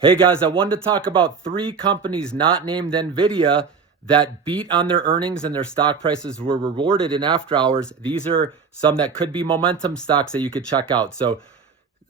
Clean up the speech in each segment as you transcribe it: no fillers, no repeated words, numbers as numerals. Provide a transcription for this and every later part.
Hey guys, I wanted to talk about three companies not named NVDA that beat on their earnings and their stock prices were rewarded in after hours. These are some that could be momentum stocks that you could check out. So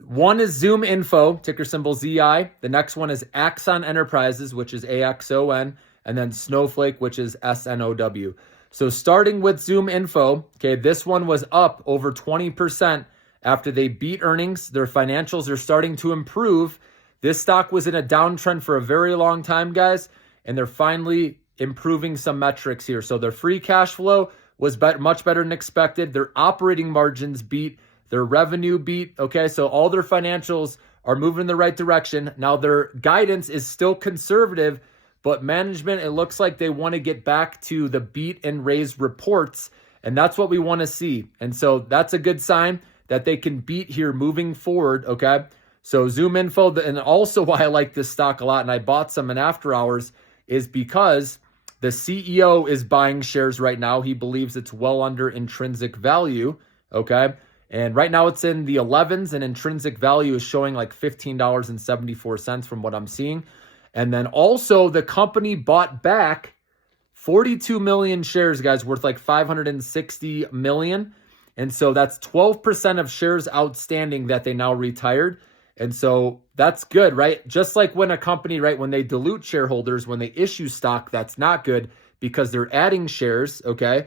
one is Zoom Info, ticker symbol ZI. The next one is Axon Enterprises, which is AXON, and then Snowflake, which is SNOW. So starting with Zoom Info, okay, this one was up over 20% after they beat earnings. Their financials are starting to improve. This stock was in a downtrend for a very long time, guys, and they're finally improving some metrics here. So their free cash flow was much better than expected. Their operating margins beat. Their revenue beat. Okay, so all their financials are moving in the right direction. Now their guidance is still conservative, but management, it looks like they want to get back to the beat and raise reports, and that's what we want to see. And so that's a good sign that they can beat here moving forward, okay? So Zoom Info, and also why I like this stock a lot, and I bought some in after hours, is because the CEO is buying shares right now. He believes it's well under intrinsic value, okay? And right now it's in the 11s, and intrinsic value is showing like $15.74 from what I'm seeing. And then also the company bought back 42 million shares, guys, worth like 560 million. And so that's 12% of shares outstanding that they now retired. And so that's good, right? Just like when a company, right, when they dilute shareholders, when they issue stock, that's not good because they're adding shares, okay,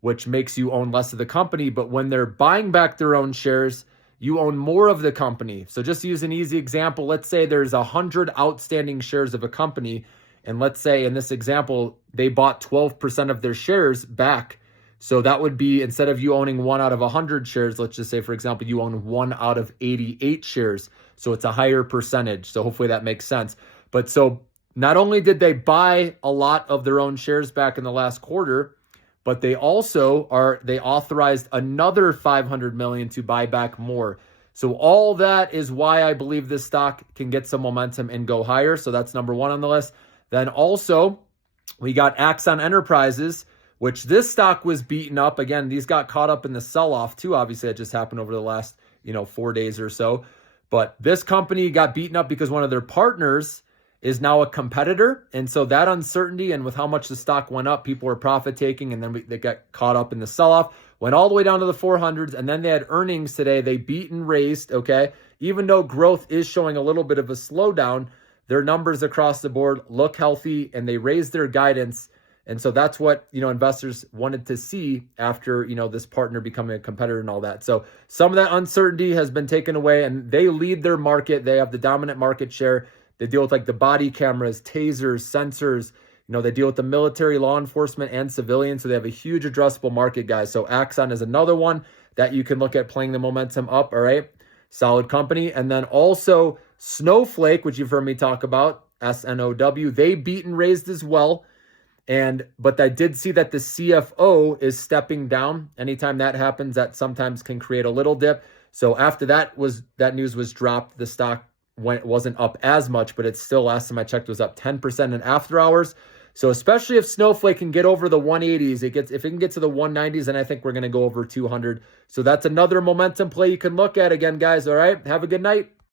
which makes you own less of the company. But when they're buying back their own shares, you own more of the company. So just to use an easy example, let's say there's 100 outstanding shares of a company. And let's say in this example, they bought 12% of their shares back. So that would be, instead of you owning 1 out of 100 shares, let's just say, for example, you own 1 out of 88 shares. So it's a higher percentage. So hopefully that makes sense. But so not only did they buy a lot of their own shares back in the last quarter, but they also they authorized another 500 million to buy back more. So all that is why I believe this stock can get some momentum and go higher. So that's number one on the list. Then also we got Axon Enterprises, which this stock was beaten up. Again, these got caught up in the sell-off too. Obviously, it just happened over the last, 4 days or so. But this company got beaten up because one of their partners is now a competitor. And so that uncertainty, and with how much the stock went up, people were profit taking, and then they got caught up in the sell-off, went all the way down to the 400s, and then they had earnings today. They beat and raised, okay? Even though growth is showing a little bit of a slowdown, their numbers across the board look healthy, and they raised their guidance. And so that's what, investors wanted to see after, this partner becoming a competitor and all that. So some of that uncertainty has been taken away, and they lead their market. They have the dominant market share. They deal with like the body cameras, tasers, sensors. They deal with the military, law enforcement, and civilians. So they have a huge addressable market, guys. So Axon is another one that you can look at playing the momentum up, all right? Solid company. And then also Snowflake, which you've heard me talk about, SNOW, they beat and raised as well. But I did see that the CFO is stepping down. Anytime that happens, that sometimes can create a little dip. So after that news was dropped, the stock wasn't up as much, but it's still, last time I checked, was up 10% in after hours. So especially if Snowflake can get over the 180s, if it can get to the 190s, then I think we're going to go over 200. So that's another momentum play you can look at again, guys. All right, have a good night.